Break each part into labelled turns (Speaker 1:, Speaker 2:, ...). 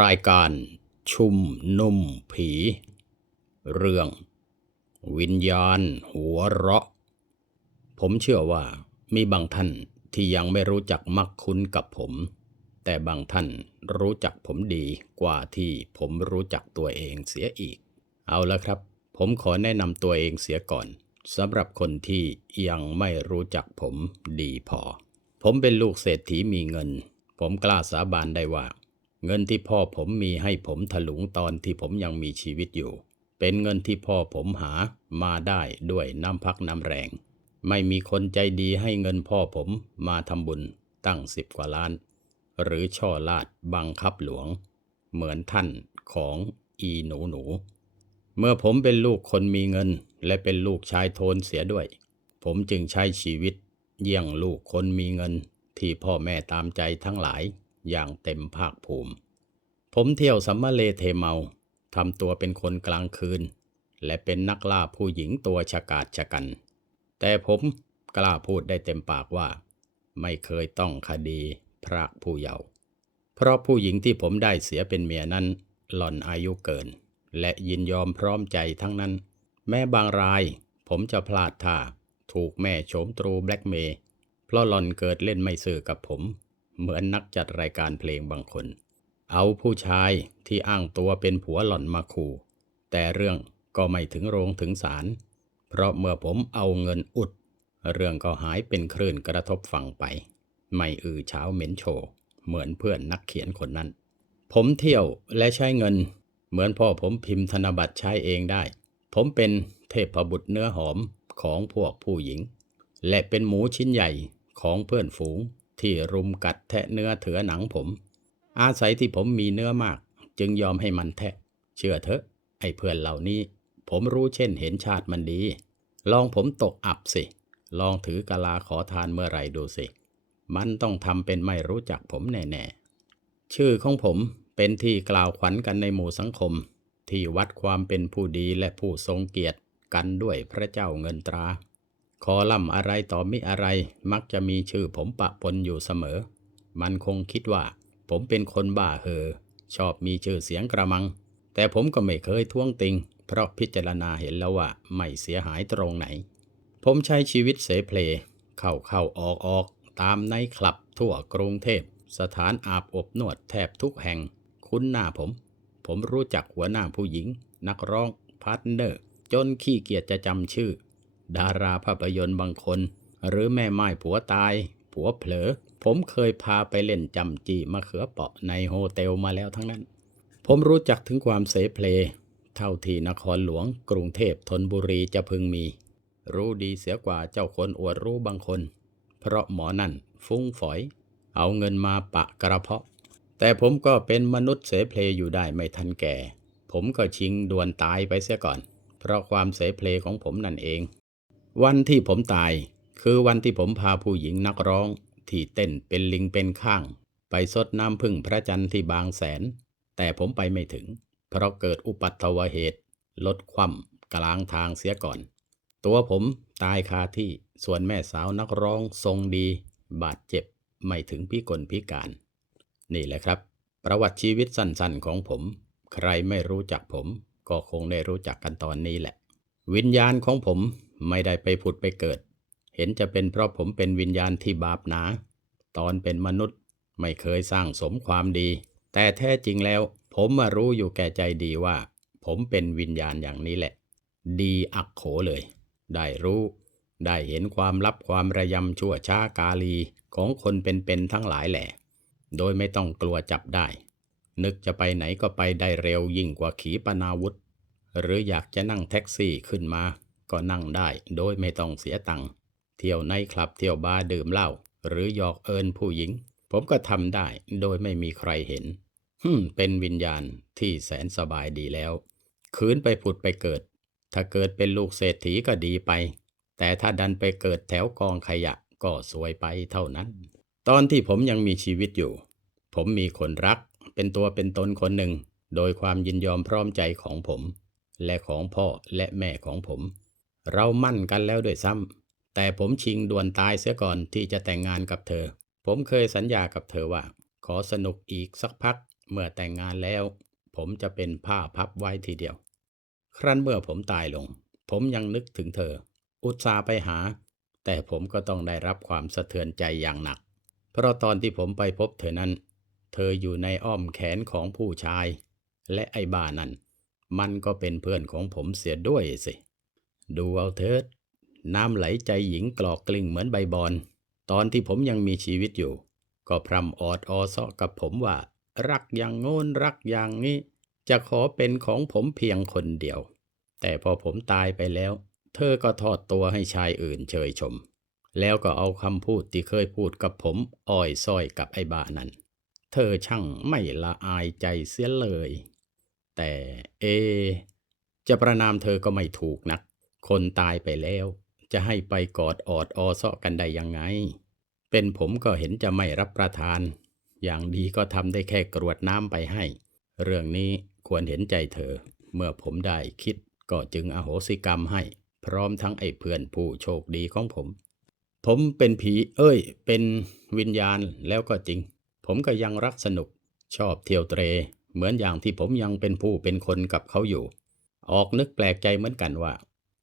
Speaker 1: รายการชุมนุมผี เรื่อง วิญญาณหัวเราะ ผมเชื่อว่ามีบางท่านที่ยังไม่รู้จักมักคุ้นกับผม แต่บางท่านรู้จักผมดีกว่าที่ผมรู้จักตัวเองเสียอีก เอาละครับ ผมขอแนะนำตัวเองเสียก่อนสำหรับคนที่ยังไม่รู้จักผมดีพอ ผมเป็นลูกเศรษฐีมีเงิน ผมกล้าสาบานได้ว่า เงินที่พ่อผมมีให้ผมถลุงตอนที่ผมยังมีชีวิตอยู่ เป็นเงินที่พ่อผมหามาได้ด้วยน้ำพักน้ำแรง ไม่มีคนใจดีให้เงินพ่อผมมาทำบุญตั้งสิบกว่าล้าน หรือช่อลาดบังคับหลวง เหมือนท่านของอีหนูหนู เมื่อผมเป็นลูกคนมีเงิน และเป็นลูกชายโทนเสียด้วย ผมจึงใช้ชีวิต เยี่ยงลูกคนมีเงินที่พ่อแม่ตามใจทั้งหลาย อย่างเต็มภาคภูมิ ผมเที่ยวสัมมาเลเทเมาทำตัวเป็นคนกลางคืน และเป็นนักล่าผู้หญิงตัวฉกาจฉกัน แต่ผมกล้าพูดได้เต็มปากว่า ไม่เคยต้องคดีพรากผู้เยาว์เพราะผู้หญิงที่ผมได้เสียเป็นเมียนั้น หล่อนอายุเกิน และยินยอมพร้อมใจทั้งนั้น แม้บางราย ผมจะพลาดท่า ถูกแม่โฉมตรูแบล็กเมย์เพราะหล่อนเกิดเล่นไม่ซื่อกับผม เหมือนนักจัดรายการเพลงบางคน เอาผู้ชายที่อ้างตัวเป็นผัวหล่อนมาขู่ แต่เรื่องก็ไม่ถึงโรงถึงศาลเพราะเมื่อผมเอาเงินอุด เรื่องก็หายเป็นคลื่นกระทบฝั่งไป ไม่อือเช้าเหม็นโชว์เหมือนเพื่อนนักเขียนคนนั้น ผมเที่ยวและใช้เงิน เหมือนพ่อผมพิมพ์ธนบัตรใช้เองได้ ผมเป็นเทพบุตรเนื้อหอมของพวกผู้หญิง และเป็นหมูชิ้นใหญ่ของเพื่อนฝูง ที่รุมกัดแทะเนื้อเถือหนังผม อาศัยที่ผมมีเนื้อมาก จึงยอมให้มันแทะ เชื่อเถอะ ไอ้เพื่อนเหล่านี้ ผมรู้เช่นเห็นชาติมันดี ลองผมตกอับสิ ลองถือกะลาขอทานเมื่อไรดูสิ มันต้องทำเป็นไม่รู้จักผมแน่ๆ ชื่อของผมเป็นที่กล่าวขวัญกันในหมู่สังคม ที่วัดความเป็นผู้ดีและผู้ทรงเกียรติกันด้วยพระเจ้าเงินตรา คอล่ำอะไรต่อมิอะไร มักจะมีชื่อผมปะปนอยู่เสมอ มันคงคิดว่า ผมเป็นคนบ้าเหอ ชอบมีชื่อเสียงกระมัง แต่ผมก็ไม่เคยท้วงติง เพราะพิจารณาเห็นแล้วว่าไม่เสียหายตรงไหน ผมใช้ชีวิตเสเพล เข้าเข้าออกออกตามในคลับทั่วกรุงเทพ สถานอาบอบนวดแทบทุกแห่ง คุ้นหน้าผม ผมรู้จักหัวหน้าผู้หญิง นักร้องพาร์ทเนอร์ จนขี้เกียจจะจำชื่อ ดาราภาพยนตร์บางคน หรือแม่ไม้ผัวตาย ผัวเผลอ ผมเคยพาไปเล่นจำจีมะเขือเปาะในโฮเทลมาแล้วทั้งนั้น ผมรู้จักถึงความเสเพล เท่าที่นครหลวง กรุงเทพธนบุรีจะพึงมี รู้ดีเสียกว่าเจ้าคนอวดรู้บางคน เพราะหมอนั่นฟุ้งฝอย เอาเงินมาปะกระเพาะ แต่ผมก็เป็นมนุษย์เสเพลอยู่ได้ไม่ทันแก่ ผมก็ชิงด่วนตายไปเสียก่อน เพราะความเสเพลของผมนั่นเอง วันที่ผมตาย คือวันที่ผมพาผู้หญิงนักร้อง ที่เต้นเป็นลิงเป็นข้าง ไปซดน้ำพึ่งพระจันทร์ที่บางแสน แต่ผมไปไม่ถึง เพราะเกิดอุปัตวเหตุลดคว่ำกลางทางเสียก่อน ตัวผมตายคาที่ส่วนแม่สาวนักร้องทรงดี บาดเจ็บไม่ถึงพิกลพิการ นี่แหละครับ ประวัติชีวิตสั้นๆของผม ใครไม่รู้จักผม ก็คงได้รู้จักกันตอนนี้แหละ วิญญาณของผม ไม่ได้ไปผุดไปเกิด เห็นจะเป็นเพราะผมเป็นวิญญาณที่บาปหนา ตอนเป็นมนุษย์ไม่เคยสร้างสมความดี แต่แท้จริงแล้ว ผมมารู้อยู่แก่ใจดีว่า ผมเป็นวิญญาณอย่างนี้แหละ ดีอักโขเลย ได้รู้ ได้เห็นความลับความระยำชั่วช้ากาลีของคนเป็นๆทั้งหลายแหละ โดยไม่ต้องกลัวจับได้ นึกจะไปไหนก็ไปได้เร็วยิ่งกว่าขีปนาวุธ หรืออยากจะนั่งแท็กซี่ขึ้นมา ก็นั่งได้โดยไม่ต้องเสียตังค์เที่ยวในคลับเที่ยวบาร์ดื่มเหล้าหรือหยอกเอิญผู้หญิง ผมก็ทำได้โดยไม่มีใครเห็นฮึมเป็นวิญญาณที่แสนสบายดีแล้ว คืนไปผุดไปเกิด ถ้าเกิดเป็นลูกเศรษฐีก็ดีไป แต่ถ้าดันไปเกิดแถวกองขยะก็สวยไปเท่านั้น ตอนที่ผมยังมีชีวิตอยู่ ผมมีคนรัก เป็นตัวเป็นตนคนหนึ่ง โดยความยินยอมพร้อมใจของผม และของพ่อและแม่ของผม เรามั่นกันแล้วด้วยซ้ำแต่ผมชิงด่วนตายเสียก่อนที่จะแต่งงานกับเธอ ผมเคยสัญญากับเธอว่า ขอสนุกอีกสักพัก เมื่อแต่งงานแล้ว ผมจะเป็นผ้าพับไว้ทีเดียว ครั้นเมื่อผมตายลง ผมยังนึกถึงเธอ อุตส่าห์ไปหา แต่ผมก็ต้องได้รับความสะเทือนใจอย่างหนัก เพราะตอนที่ผมไปพบเธอนั้น เธออยู่ในอ้อมแขนของผู้ชาย และไอ้บ้านั้น มันก็เป็นเพื่อนของผมเสียด้วยสิ ดูเอาเถิด น้ำไหลใจหญิงกรอกกลิ่งเหมือนใบบอน ตอนที่ผมยังมีชีวิตอยู่ ก็พรำออดออซาะกับผมว่า รักอย่างโน้นรักอย่างนี้ จะขอเป็นของผมเพียงคนเดียว แต่พอผมตายไปแล้ว เธอก็ทอดตัวให้ชายอื่นเชยชม แล้วก็เอาคำพูดที่เคยพูดกับผมอ้อยซ้อยกับไอ้บ้านั้น เธอช่างไม่ละอายใจเสียเลย แต่เอ จะประนามเธอก็ไม่ถูกนัก คนตายไปแล้ว จะให้ไปกอดออดออเซาะกันได้ยังไง เป็นผมก็เห็นจะไม่รับประทาน อย่างดีก็ทำได้แค่กรวดน้ำไปให้ เรื่องนี้ควรเห็นใจเธอ เมื่อผมได้คิดก็จึงอโหสิกรรมให้ พร้อมทั้งไอ้เพื่อนผู้โชคดีของผม ผมเป็นผี เอ้ย เป็นวิญญาณแล้วก็จริง ผมก็ยังรักสนุก ชอบเที่ยวเตร เหมือนอย่างที่ผมยังเป็นผู้เป็นคนกับเขาอยู่ ออกนึกแปลกใจเหมือนกันว่า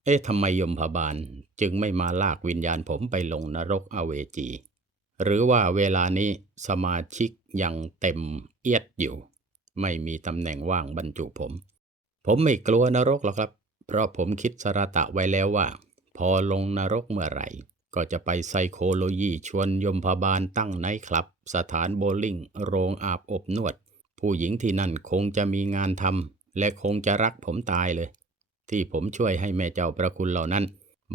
Speaker 1: เอ๊ะทำไมยมพบาลจึงไม่มาลากวิญญาณผมไปลงนรกอเวจี หรือว่าเวลานี้สมาชิกยังเต็มเอียดอยู่ ไม่มีตำแหน่งว่างบรรจุผม ผมไม่กลัวนรกหรอกครับ เพราะผมคิดสระตะไว้แล้วว่า พอลงนรกเมื่อไหร่ ก็จะไปไซโคโลยีชวนยมพบาลตั้งไนท์คลับ สถานโบลิ่ง โรงอาบอบนวด ผู้หญิงที่นั่นคงจะมีงานทำและคงจะรักผมตายเลย ที่ผมช่วยให้แม่เจ้าประคุณเหล่านั้น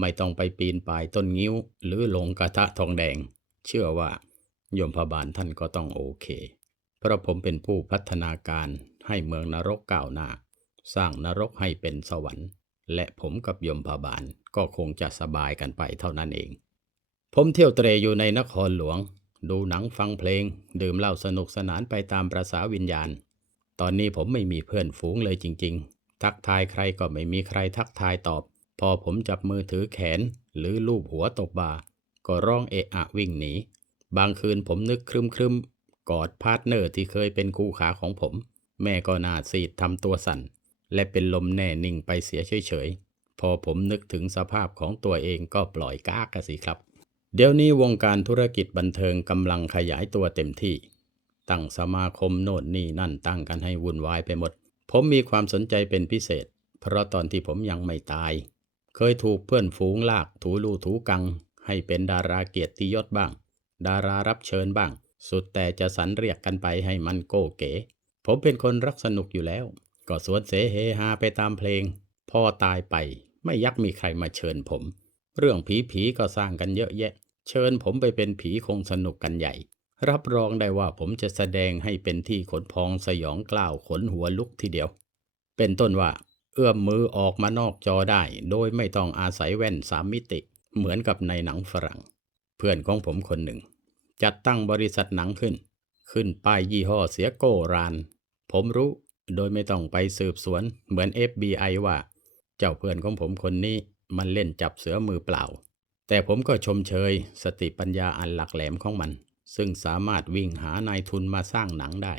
Speaker 1: ไม่ต้องไปปีนป่ายต้นงิ้ว หรือลงกระทะทองแดง เชื่อว่าโยมพบาลท่านก็ต้องโอเค เพราะผมเป็นผู้พัฒนาการให้เมืองนรกก้าวหน้า สร้างนรกให้เป็นสวรรค์ และผมกับยมพบาลก็คงจะสบายกันไปเท่านั้นเอง ผมเที่ยวเตรอยู่ในนครหลวง ดูหนังฟังเพลง ดื่มเหล้าสนุกสนานไปตามประษาวิญญาณ ตอนนี้ผมไม่มีเพื่อนฝูงเลยจริง ๆ ทักทายใครก็ไม่มีใครทักทายตอบ พอผมจับมือถือแขนหรือลูบหัวตบบ่า ก็ร้องเอะอะวิ่งหนี บางคืนผมนึกครึมครึมกอดพาร์ทเนอร์ที่เคยเป็นคู่ขาของผม แม่ก็น่าซีดทำตัวสั่น และเป็นลมแน่นิ่งไปเสียเฉยๆ พอผมนึกถึงสภาพของตัวเองก็ปล่อยก้ากสิครับ เดี๋ยวนี้วงการธุรกิจบันเทิงกำลังขยายตัวเต็มที่ ตั้งสมาคมโน่นนี่นั่นตั้งกันให้วุ่นวายไปหมด ผมมีความสนใจเป็นพิเศษ เพราะตอนที่ผมยังไม่ตาย เคยถูกเพื่อนฝูงลากถูลู่ถูกัง ให้เป็นดาราเกียรติยศบ้าง ดารารับเชิญบ้าง สุดแต่จะสรรเรียกกันไปให้มันโก้เก๋ ผมเป็นคนรักสนุกอยู่แล้ว ก็สวนเสเฮฮาไปตามเพลง พอตายไปไม่ยักมีใครมาเชิญผม เรื่องผีผีๆก็สร้างกันเยอะแยะ เชิญผมไปเป็นผีคงสนุกกันใหญ่ รับรองได้ว่าผมจะแสดงให้เป็นที่ขนพองสยองกล้าวขนหัวลุกทีเดียว เป็นต้นว่า เอื้อมมือออกมานอกจอได้ โดยไม่ต้องอาศัยแว่นสามมิติ เหมือนกับในหนังฝรั่ง เพื่อนของผมคนหนึ่ง จัดตั้งบริษัทหนังขึ้น ขึ้นป้ายยี่ห้อเสียโกราน ผมรู้โดยไม่ต้องไปสืบสวน เหมือน FBI ว่า เจ้าเพื่อนของผมคนนี้มันเล่นจับเสือมือเปล่า แต่ผมก็ชมเชยสติปัญญาอันหลักแหลมของมัน ซึ่งสามารถวิ่งหานายทุนมาสร้างหนังได้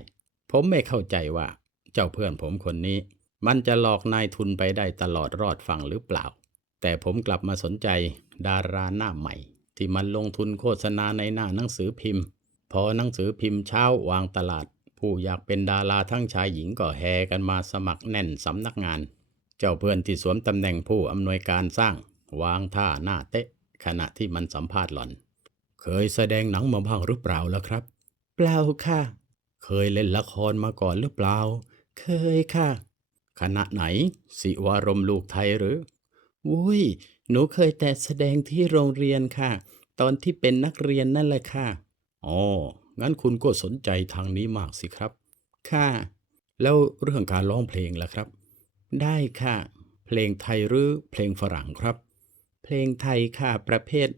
Speaker 1: ผมไม่เข้าใจว่า เจ้าเพื่อนผมคนนี้ มันจะหลอกนายทุนไปได้ตลอดรอดฟังหรือเปล่า แต่ผมกลับมาสนใจดาราหน้าใหม่ ที่มันลงทุนโฆษณาในหน้าหนังสือพิมพ์ พอหนังสือพิมพ์เช้าวางตลาด ผู้อยากเป็นดาราทั้งชายหญิงก็แห่กันมาสมัครแน่นสำนักงาน เจ้าเพื่อนที่สวมตำแหน่งผู้อำนวยการสร้าง วางท่าหน้าเตะขณะที่มันสัมภาษณ์หล่อน เคยแสดงหนังมาบ้างหรือเปล่าล่ะครับ เปล่าค่ะ เคยเล่นละครมาก่อนหรือเปล่า เคยค่ะคณะไหน สิวารมลูกไทยหรืออุ้ย หนูเคยแต่แสดงที่โรงเรียนค่ะ ตอนที่เป็นนักเรียนนั่นแหละค่ะอ๋องั้นคุณก็สนใจทางนี้มากสิครับ ค่ะ แล้วเรื่องการร้องเพลงล่ะครับ ได้ค่ะ เพลงไทยหรือเพลงฝรั่งครับ เพลงไทยค่ะประเภท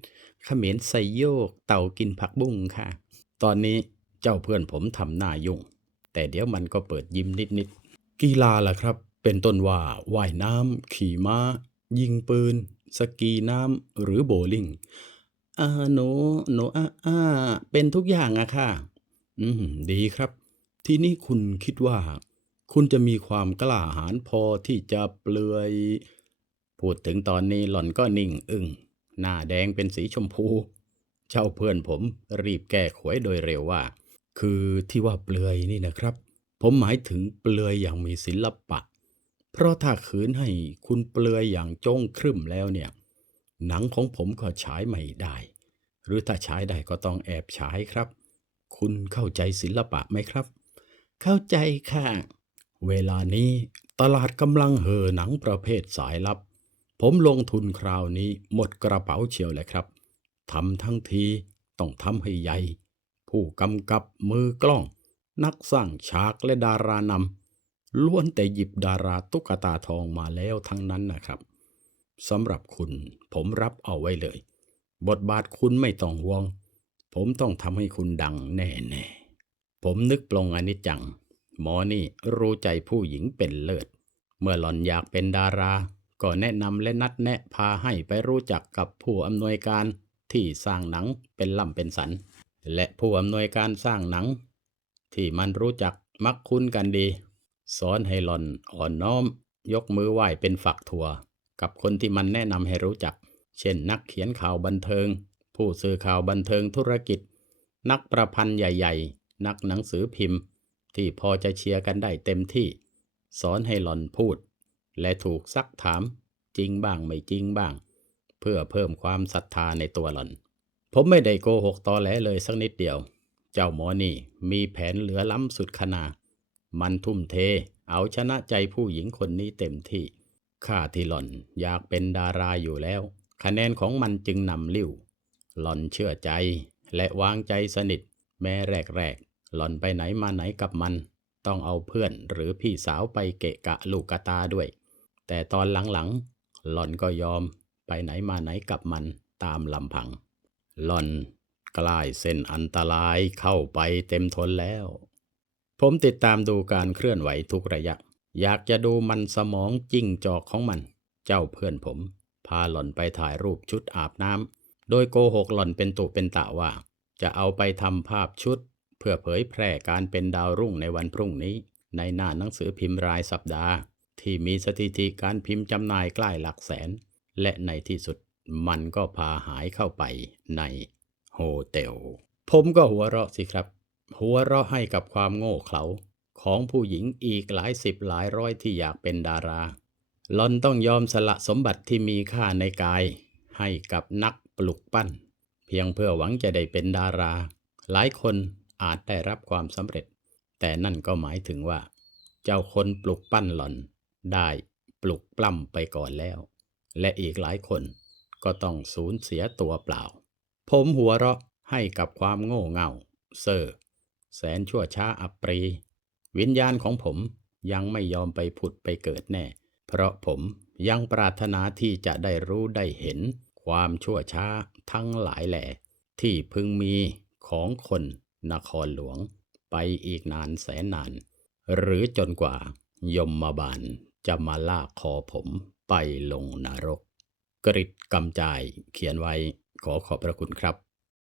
Speaker 1: เขมรใส่โยกเต่ากินผักบุ้งค่ะ ตอนนี้เจ้าเพื่อนผมทำหน้ายุ่ง แต่เดี๋ยวมันก็เปิดยิ้มนิดๆ กีฬาล่ะครับ เป็นต้นว่าว่ายน้ำขี่ม้า ยิงปืน สกีน้ำหรือโบว์ลิ่งอ่าหนูหนูอ่าอ่าเป็นทุกอย่างอะค่ะ อืม ดีครับ ทีนี้คุณคิดว่า คุณจะมีความกล้าหาญพอที่จะเปลือย พูดถึงตอนนี้หล่อนก็นิ่งอึง้ง หน้าแดงเป็นสีชมพู เจ้าเพื่อนผมรีบแก้ขวยโดยเร็วว่า คือที่ว่าเปลือยนี่นะครับ ผมหมายถึงเปลือยอย่างมีศิลปะ เพราะถ้าขืนให้คุณเปลือยอย่างจ้งครึ่มแล้วเนี่ย หนังของผมก็ฉายไม่ได้ หรือถ้าฉายได้ก็ต้องแอบฉายครับ คุณเข้าใจศิลปะไหมครับ เข้าใจค่ะ เวลานี้ตลาดกำลังเห่อหนังประเภทสายลับ ผมลงทุนคราวนี้หมดกระเป๋าเชียวเลยครับทำทั้งทีต้องทำให้ใหญ่ ผู้กำกับมือกล้อง นักสร้างฉากและดารานำล้วนแต่หยิบดาราตุ๊กตาทองมาแล้วทั้งนั้นนะครับสำหรับคุณผมรับเอาไว้เลย บทบาทคุณไม่ต้องห่วง ผมต้องทำให้คุณดังแน่ๆ ผมนึกปลงอนิจจัง หมอนี่รู้ใจผู้หญิงเป็นเลิศ เมื่อหล่อนอยากเป็นดารา ก็แนะนำและนัดแนะพาให้ไปรู้จักกับผู้อำนวยการที่สร้างหนังเป็นล่ำเป็นสัน และผู้อำนวยการสร้างหนัง ที่มันรู้จักมักคุ้นกันดี สอนให้หล่อนอ่อนน้อม ยกมือไหว้เป็นฝักถั่ว กับคนที่มันแนะนำให้รู้จัก เช่นนักเขียนข่าวบันเทิง ผู้สื่อข่าวบันเทิงธุรกิจ นักประพันธ์ใหญ่ ๆ นักหนังสือพิมพ์ ที่พอจะเชียร์กันได้เต็มที่ สอนให้หล่อนพูด และถูกซักถามจริงบ้างไม่จริงบ้าง เพื่อเพิ่มความศรัทธาในตัวหล่อน ผมไม่ได้โกหกตอแหลเลยสักนิดเดียว เจ้าหมอนี่มีแผนเหลือล้ำสุดขนาดมันทุ่มเทเอาชนะใจผู้หญิงคนนี้เต็มที่ข้าที่หล่อนอยากเป็นดาราอยู่แล้ว คะแนนของมันจึงนำลิ้ว หล่อนเชื่อใจและวางใจสนิท แม้แรกๆ หล่อนไปไหนมาไหนกับมัน ต้องเอาเพื่อนหรือพี่สาวไปเกะกะลูกกะตาด้วย แต่ตอนหลังๆ หล่อนก็ยอมไปไหนมาไหนกับมันตามลำพัง หล่อนกลายเส้นอันตรายเข้าไปเต็มทนแล้ว ผมติดตามดูการเคลื่อนไหวทุกระยะ อยากจะดูมันสมองจิ้งจอกของมัน เจ้าเพื่อนผม พาหล่อนไปถ่ายรูปชุดอาบน้ำโดยโกหกหล่อนเป็นตุเป็นตะว่า จะเอาไปทำภาพชุด เพื่อเผยแพร่การเป็นดาวรุ่งในวันพรุ่งนี้ ในหน้าหนังสือพิมพ์รายสัปดาห์ ที่มีสถิติการพิมพ์จำหน่ายใกล้หลักแสน และในที่สุดมันก็พาหายเข้าไปในโฮเทลผมก็หัวเราะสิครับ หัวเราะให้กับความโง่เขลาของผู้หญิงอีกหลายสิบหลายร้อยที่อยากเป็นดาราหลอนต้องยอมสละสมบัติที่มีค่าในกาย ให้กับนักปลุกปั้น เพียงเพื่อหวังจะได้เป็นดารา หลายคนอาจได้รับความสำเร็จ แต่นั่นก็หมายถึงว่า เจ้าคนปลุกปั้นหล่อน ได้ปลุกปล้ำไปก่อนแล้ว และอีกหลายคนก็ต้องสูญเสียตัวเปล่า ผมหัวเราะให้กับความโง่เง่า เซอร์แสนชั่วช้าอัปรี วิญญาณของผมยังไม่ยอมไปผุดไปเกิดแน่ เพราะผมยังปรารถนาที่จะได้รู้ได้เห็น ความชั่วช้าทั้งหลายแหล่ที่พึงมีของคนนครหลวงไปอีกนานแสนนาน หรือจนกว่ายมมาบาล จะมาลากคอผมไปลงนรก กริดกำจายเขียนไว้ขอขอบพระคุณครับ